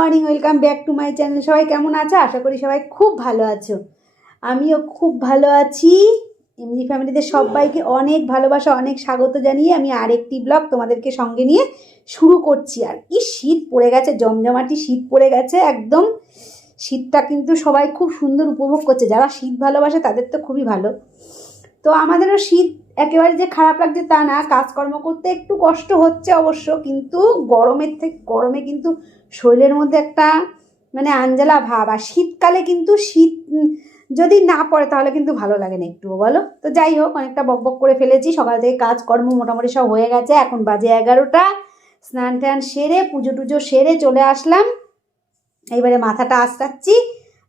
Morning welcome back to my channel. সবাই কেমন আছো? আশা করি সবাই খুব ভালো আছো। আমিও খুব ভালো আছি। এমনি ফ্যামিলিতে সবাইকে অনেক ভালোবাসা, অনেক স্বাগত জানিয়ে আমি আরেকটি ব্লগ তোমাদেরকে সঙ্গে নিয়ে শুরু করছি। আর কি শীত পড়ে গেছে, জমজমাটি শীত পড়ে গেছে, একদম শীতটা কিন্তু সবাই খুব সুন্দর উপভোগ করছে। যারা শীত ভালোবাসে তাদের তো খুবই ভালো। তো আমাদেরও শীত একেবারে যে খারাপ লাগছে তা না, কাজকর্ম করতে একটু কষ্ট হচ্ছে অবশ্য, কিন্তু গরমের থেকে, গরমে কিন্তু শরীরের মধ্যে একটা মানে আঞ্জেলা ভাব, আর শীতকালে কিন্তু শীত যদি না পড়ে তাহলে কিন্তু ভালো লাগে না একটুও, বলো? তো যাই হোক, অনেকটা বক বক করে ফেলেছি, সকাল থেকে কাজকর্ম মোটামুটি সব হয়ে গেছে, এখন বাজে এগারোটা, স্নান টান সেরে, পুজো টুজো সেরে চলে আসলাম এইবারে মাথাটা আস্তাচ্ছি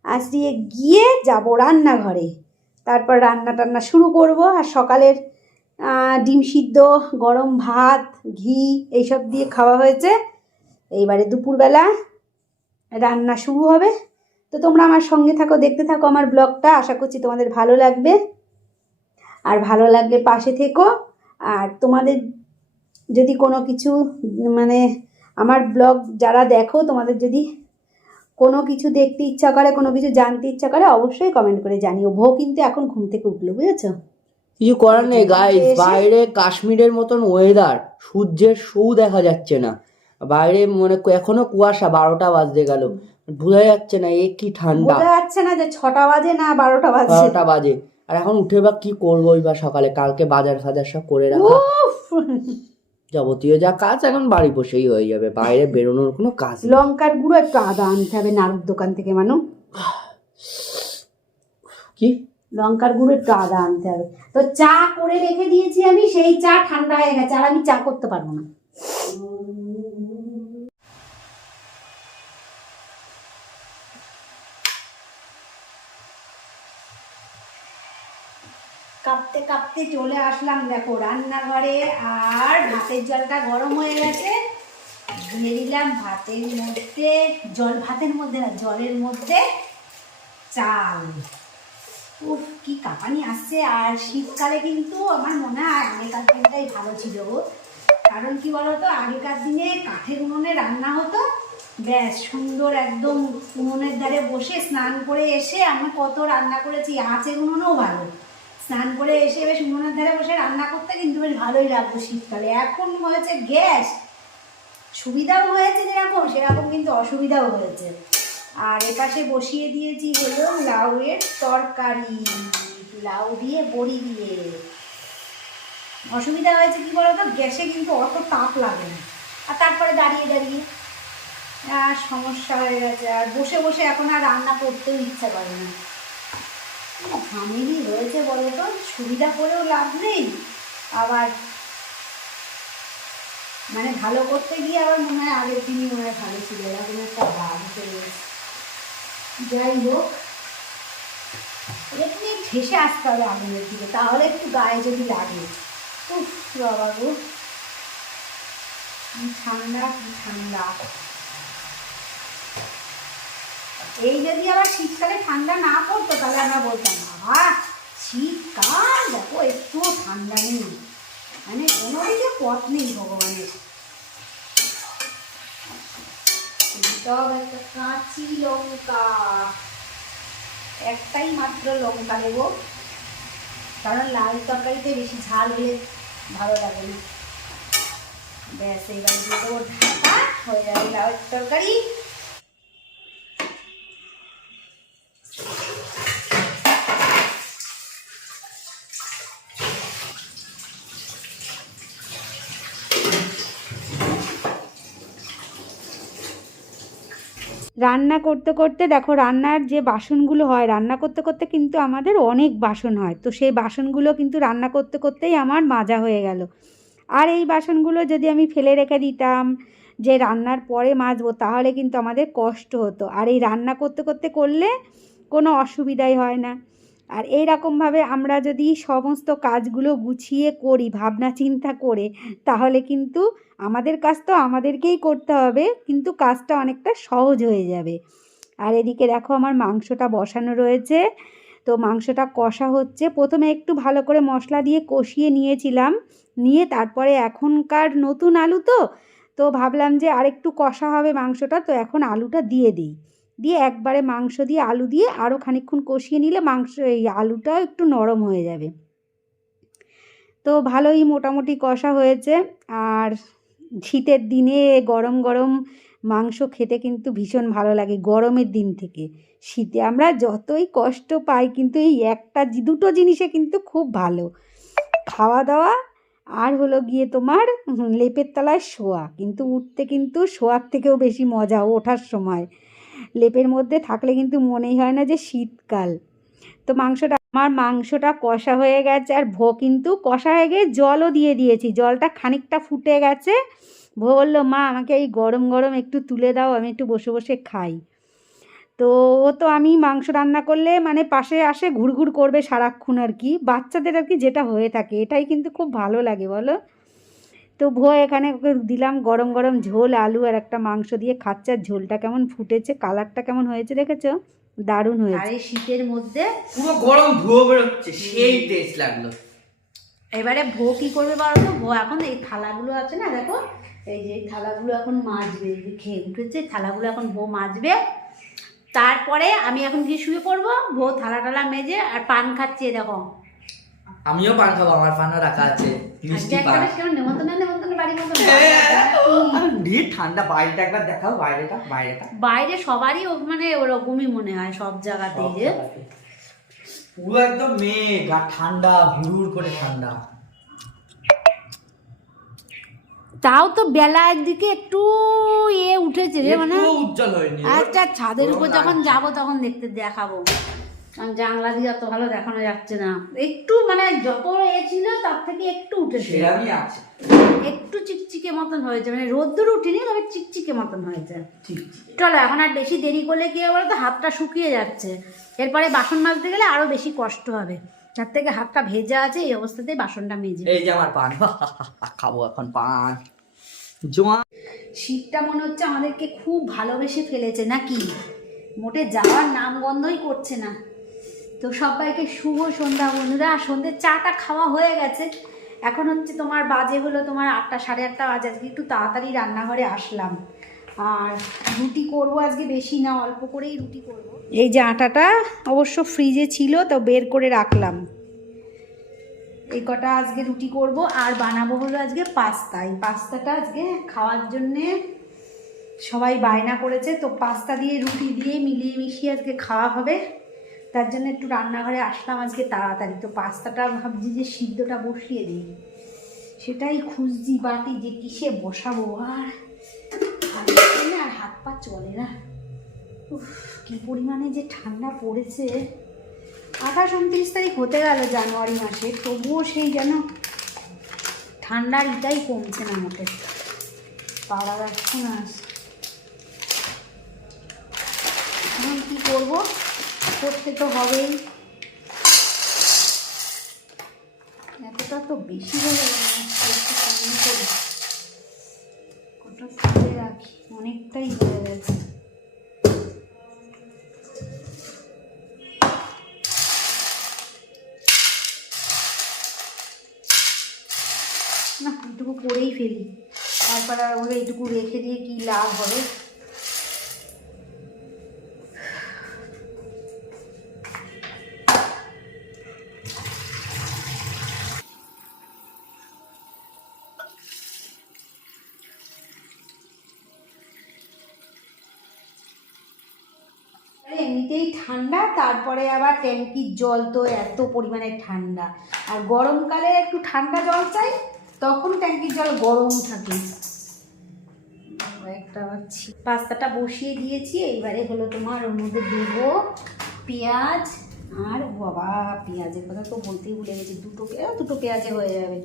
আস্তিয়ে গিয়ে যাব রান্নাঘরে, তারপর রান্না টান্না শুরু করব, আর সকালের ডিম সিদ্ধ, গরম ভাত, ঘি, এইসব দিয়ে খাওয়া হয়েছে এইবারে দুপুরবেলা রান্না শুরু হবে। তো তোমরা আমার সঙ্গে থাকো দেখতে থাকো আমার ব্লগটা। আশা করছি তোমাদের ভালো লাগবে। আর ভালো লাগলে পাশে থেকো। আর তোমাদের যদি কোনো কিছু মানে আমার ব্লগ যারা দেখো তোমাদের যদি কোনো কিছু দেখতে ইচ্ছা করে কোনো কিছু জানতে ইচ্ছা করে অবশ্যই কমেন্ট করে জানিও। বউ কিন্তু এখন ঘুম থেকে উঠল বুঝেছ? কিছু করার নেই গাইস বাইরে কাশ্মীরের মতন ওয়েদার সূর্যের শৌ দেখা যাচ্ছে না। বাইরে মানে এখনও কুয়াশা বারোটা বাজতে গেল। বোঝা যাচ্ছে না এ কি ঠান্ডা। বোঝা যাচ্ছে না যে ছটা বাজে না বারোটা বাজে। বারোটা বাজে। আর এখন উঠে বা কি করব বা সকালে? কালকে বাজার ফাজার সব করে রাখা। যাবতীয় যা কাজ এখন বাড়ি বসেই হয়ে যাবে। বাইরে বেরোনোর কোনো কাজ লঙ্কার গুঁড়ো একটু আদা আনতে হবে নাড়ুর দোকান থেকে মানু। কি? লঙ্কার গুঁড়ো একটু আদা আনতে হবে। তো চা করে রেখে দিয়েছি আমি সেই চা ঠান্ডা হয়ে গেছে আর আমি চা করতে পারব না। কাঁপতে কাঁপতে চলে আসলাম, দেখো রান্নাঘরে। আর ভাতের জলটা গরম হয়ে গেছে। দিয়ে দিলাম ভাতের মধ্যে, জল ভাতের মধ্যে না, জলের মধ্যে চাল। উফ, কি কাঁপানি আসছে। আর শীতকালে কিন্তু আমার মনে হয় আগেকার দিনটাই ভালো ছিল গো। কারণ কি বলতো, আগেকার দিনে কাঠের উনুনে রান্না হতো। ব্যাস, সুন্দর একদম উনুনের ধারে বসে স্নান করে এসে আমরা কত রান্না করেছি আঁচের উনুনও ভালো। স্নান করে এসে বেশ উনুনের ধারে বসে রান্না করতে কিন্তু বেশ ভালোই লাগতো শীতকালে। এখন হয়েছে গ্যাস। সুবিধাও হয়েছে যেরকম, সেরকম কিন্তু অসুবিধাও হয়েছে। আর এপাশে বসিয়ে দিয়েছি হলো লাউয়ের তরকারি। লাউ দিয়ে বড়ি দিয়ে। অসুবিধা হয়েছে কি বলতো? গ্যাসে কিন্তু অত তাপ লাগে না। আর তারপরে দাঁড়িয়ে দাঁড়িয়ে। আর সমস্যা হয়ে গেছে। আর বসে বসে এখন আর রান্না করতেও ইচ্ছা করে না। ঝামেলি হয়েছে বলতো সুবিধা করেও লাভ নেই। আবার মানে ভালো করতে গিয়ে আবার মনে হয় আগের দিনই মনে হয় ভালো ছিল। এরকম একটা ভাব যাই হোক একটু ঠেসে আসতে হবে আগুনের দিকে। তাহলে একটু গায়ে যদি লাগে। উফ, বাবা গো। ঠান্ডা ঠান্ডা। এই যদি আবার শীতকালে ঠান্ডা না পড়তো তাহলে বলতাম বাবা শীতকাল, দেখো, একটু ঠান্ডা নেই। মানে কোনো পথ নেই ভগবানের। দিতে একটা কাঁচি লঙ্কা। একটাই মাত্র লঙ্কা দেব। কারণ লাল তরকারিতে বেশি ঝাল হলে ভালো লাগে না। ব্যাস এইবার হয়ে যাবে লাউ তরকারি। রান্না করতে করতে, দেখো রান্নার যে বাসনগুলো হয়, রান্না করতে করতে কিন্তু আমাদের অনেক বাসন হয়। তো সেই বাসনগুলো কিন্তু রান্না করতে করতেই আমার মাজা হয়ে গেল। আর এই বাসনগুলো যদি আমি ফেলে রেখে দিতাম, যে রান্নার পরে মাজবো, তাহলে কিন্তু আমাদের কষ্ট হতো। আর এই রান্না করতে করতে করলে কোনো অসুবিধাই হয় না। আর এই রকমভাবে আমরা যদি সমস্ত কাজগুলো গুছিয়ে করি, ভাবনা চিন্তা করে, তাহলে কিন্তু আমাদের কাজ তো আমাদেরকেই করতে হবে, কিন্তু কাজটা অনেকটা সহজ হয়ে যাবে। আর এদিকে দেখো আমার মাংসটা বসানো রয়েছে। তো মাংসটা কষা হচ্ছে। প্রথমে একটু ভালো করে মশলা দিয়ে কষিয়ে নিয়েছিলাম। নিয়ে তারপরে এখনকার নতুন আলু তো তো ভাবলাম যে আরেকটু কষা হবে মাংসটা, তো এখন আলুটা দিয়ে দিই। দিয়ে একবারে মাংস দিয়ে আলু দিয়ে আরও খানিকক্ষণ কষিয়ে নিলে মাংস, এই আলুটাও একটু নরম হয়ে যাবে। তো ভালোই মোটামুটি কষা হয়েছে। আর শীতের দিনে গরম গরম মাংস খেতে কিন্তু ভীষণ ভালো লাগে গরমের দিন থেকে। শীতে আমরা যতই কষ্ট পাই কিন্তু এই একটা দুটো জিনিসে কিন্তু খুব ভালো। খাওয়া দাওয়া আর হলো গিয়ে তোমার লেপের তলায় শোয়া। কিন্তু উঠতে কিন্তু শোয়ার থেকেও বেশি মজা ওঠার সময়। লেপের মধ্যে থাকলে কিন্তু মনেই হয় না যে শীতকাল। তো মাংসটা, আমার মাংসটা কষা হয়ে গেছে আর ভো কিন্তু কষা হয়ে গিয়ে জলও দিয়ে দিয়েছি। জলটা খানিকটা ফুটে গেছে। ভো বলল, মা, আমাকে এই গরম গরম একটু তুলে দাও, আমি একটু বসে বসে খাই। তো ও তো আমি মাংস রান্না করলে মানে পাশে আসে, ঘুরঘুর করবে সারাক্ষণ আর কি। বাচ্চাদের আর কি যেটা হয়ে থাকে, এটাই কিন্তু খুব ভালো লাগে, বলো? তো ভো এখানে ওকে দিলাম গরম গরম ঝোল আলু আর একটা মাংস দিয়ে খাচ্ছে। আর ঝোলটা কেমন ফুটেছে কালারটা কেমন হয়েছে দেখেছ? দারুণ হয়েছে। আর এই শীতের মধ্যে পুরো গরম ধুয়ো বেরোচ্ছে সেই টেস্ট লাগল। এবারে ভো কি করবে বলো তো ভো এখন এই থালাগুলো আছে না দেখো? এই যে এই থালাগুলো এখন মাজবে খেয়ে উঠেছে থালাগুলো এখন ভো মাজবে। তারপরে আমি এখন গিয়ে শুয়ে পড়ব ভো থালা টালা মেজে আর পান খাচ্ছে এই দেখো। আমিও পান খাব আমার পানও রাখা আছে। মিষ্টি ঠান্ডা বাইরেটা একবার দেখাও বাইরেটা বাইরেটা। বাইরে সবারই মানে ওরকমই মনে হয় সব জায়গাতেই যে। পুরো একদম মেঘ আর ঠান্ডা করে ঠান্ডা। তাও তো বেলার দিকে একটু এ উঠেছে রে মানে উজ্জ্বল হয়নি। আচ্ছা ছাদের উপর যখন। যাব তখন দেখতে দেখাবো। কারণ জানলা দিয়ে অত ভালো দেখানো যাচ্ছে না। একটু মানে যত এ ছিল তার থেকে একটু উঠেছে। একটু চিকচিকে মতন হয়েছে। মানে রোদ্দুর উঠিনি তবে চিকচিকে মতন হয়েছে। চলো এখন আর বেশি দেরি করলে কি হবে বলতো? হাতটা শুকিয়ে যাচ্ছে। এরপরে বাসন মাজতে গেলে আরও বেশি কষ্ট হবে। তার থেকে হাতটা ভেজা আছে এই অবস্থাতেই বাসনটা মেজে। এই যে আমার পান। খাব এখন পান। জোয়া শীতটা মনে হচ্ছে আমাদেরকে খুব ভালোবেসে ফেলেছে নাকি? মোটে যাওয়ার নাম গন্ধই করছে না। তো সবাইকে শুভ সন্ধ্যা বন্ধুরা। আর সন্ধ্যে চাটা খাওয়া হয়ে গেছে। এখন হচ্ছে তোমার বাজে হলো তোমার আটটা, সাড়ে আটটা বাজে। আজকে একটু তাড়াতাড়ি রান্নাঘরে আসলাম। আর রুটি করব আজকে বেশি না, অল্প করেই রুটি করব। এই যে আটাটা অবশ্য ফ্রিজে ছিল, তো বের করে রাখলাম। এই কটা আজকে রুটি করব। আর বানাবো হলো আজকে পাস্তা। এই পাস্তাটা আজকে খাওয়ার জন্যে সবাই বায়না করেছে। তো পাস্তা দিয়ে রুটি দিয়ে মিলিয়ে মিশিয়ে আজকে খাওয়া হবে। তার জন্য একটু রান্নাঘরে আসলাম আজকে তাড়াতাড়ি। তো পাস্তাটা ভাবছি যে সিদ্ধটা বসিয়ে দিই। সেটাই খুঁজছি বাটি যে কিসে বসাবো। আর হাত পা চলে না। উফ, কী পরিমাণে যে ঠান্ডা পড়েছে। আঠাশ উনত্রিশ তারিখ হতে গেল জানুয়ারি মাসে, তবুও সেই যেন ঠান্ডার ইটাই কমছে না মোটে পাড়া যাচ্ছে না এখন কী করব? করতে তো হবেই। এতটা তো বেশি হয়ে গেল এমনিতেই ঠান্ডা, তারপরে আবার ট্যাঙ্কির জল তো এত পরিমাণে ঠান্ডা। আর গরমকালে একটু ঠান্ডা জল চাই, তখন ট্যাঙ্কির জল গরম থাকে। একটা পাস্তাটা বসিয়ে দিয়েছি, এইবারে হলো তোমার ওর মধ্যে দেবো পেঁয়াজ। আর বাবা, পেঁয়াজের কথা তো বলতেই ভুলে গেছি, দুটো পেঁয়াজ দুটো পেঁয়াজে হয়ে যাবে।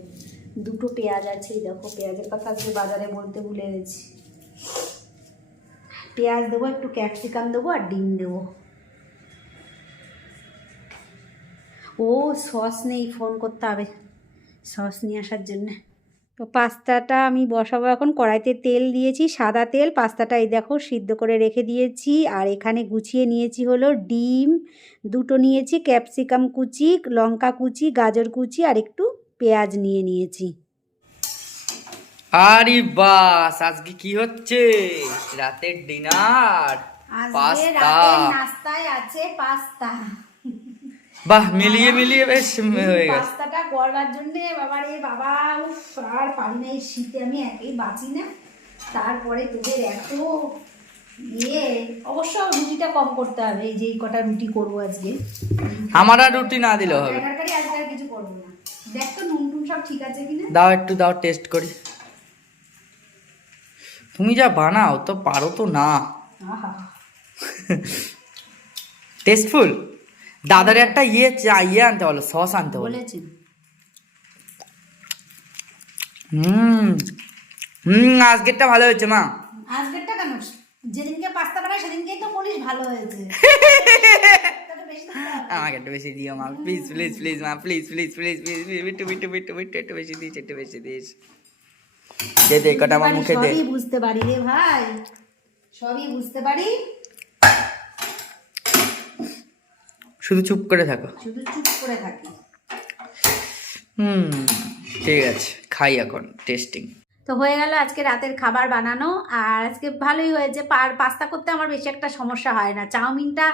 দুটো পেঁয়াজ আছে দেখো, পেঁয়াজের কথা আজকে বাজারে বলতে ভুলে গেছি। পেঁয়াজ দেবো, একটু ক্যাপসিকাম দেবো, আর ডিম দেবো। ও সস নেই ফোন করতে হবে সস নিয়ে আসার জন্যে। তো পাস্তাটা আমি বসাবো এখন। কড়াইতে তেল দিয়েছি সাদা তেল। পাস্তাটা এই দেখো সিদ্ধ করে রেখে দিয়েছি। আর এখানে গুছিয়ে নিয়েছি হলো ডিম দুটো নিয়েছি ক্যাপসিকাম কুচি লঙ্কা কুচি গাজর কুচি আর একটু পেঁয়াজ নিয়ে নিয়েছি। আরে বাস আজকে কি হচ্ছে? রাতের ডিনার আজকে পাস্তা। রাতের নাস্তায় আছে পাস্তা। বাহ মিলিয়ে মিলিয়ে বেশ হয়ে গেছে। পাস্তাটা করবার জন্য বাবা রে বাবা উফ, আর পারি না এই শীতে আমি একেই বাঁচি না। তারপরে তোদের এত ইয়ে অবশ্য রুটিটা কম করতে হবে এই যে কটা রুটি করব আজকে। আমার আর রুটি না দিলেও হবে। তরকারি আজকে আর কিছু করব না। দেখ তো নুন টুন সব ঠিক আছে কিনা? দাও একটু দাও টেস্ট করি। তুমি যা বানাও তো পারো তো না। আহা। টেস্টফুল দাদার একটা ইয়ে চা ইয়ে আনতে বলো সস আনতে বলো। হুম হুম আজকেরটা ভালো হয়েছে মা। আজকেরটা কেন? যেদিনকে পাস্তা বানাই সেদিনকেই তো বলিস ভালো হয়েছে। আমাকে একটু বেশি দিও মা। প্লিজ প্লিজ প্লিজ মা। প্লিজ প্লিজ প্লিজ প্লিজ একটু একটু একটু একটু একটু বেশি দিস একটু বেশি দিস। দে দে কটা আমার মুখে দে। সবই বুঝতে পারি রে ভাই। সবই বুঝতে পারি। শুধু চুপ করে থাকো। শুধু চুপ করে থাকি। হুম ঠিক আছে খাই এখন টেস্টিং তো হয়ে গেল আজকে রাতের খাবার বানানো আর আজকে ভালোই হয়েছে আর পাস্তা করতে আমার বেশি একটা সমস্যা হয় না। চাউমিনটা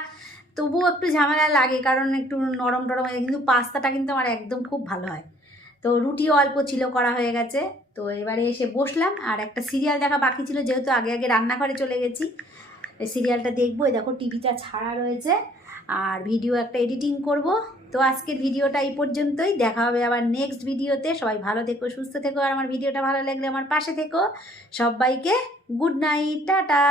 তবুও একটু ঝামেলা লাগে কারণ একটু নরম টরম হয়ে কিন্তু পাস্তাটা কিন্তু আমার একদম খুব ভালো হয়। তো রুটিও অল্প ছিল করা হয়ে গেছে। তো এবারে এসে বসলাম আর একটা সিরিয়াল দেখা বাকি ছিল যেহেতু আগে আগে রান্নাঘরে চলে গেছি সিরিয়ালটা দেখব। দেখো টিভিটা ছাড়া রয়েছে। আর ভিডিও একটা এডিটিং করব। তো আজকের ভিডিওটা এই পর্যন্তই। দেখা হবে আবার নেক্সট ভিডিওতে। সবাই ভালো থেকো, সুস্থ থেকো, আর আমার ভিডিওটা ভালো লাগলে আমার পাশে থেকো। সবাইকে গুড নাইট টাটা।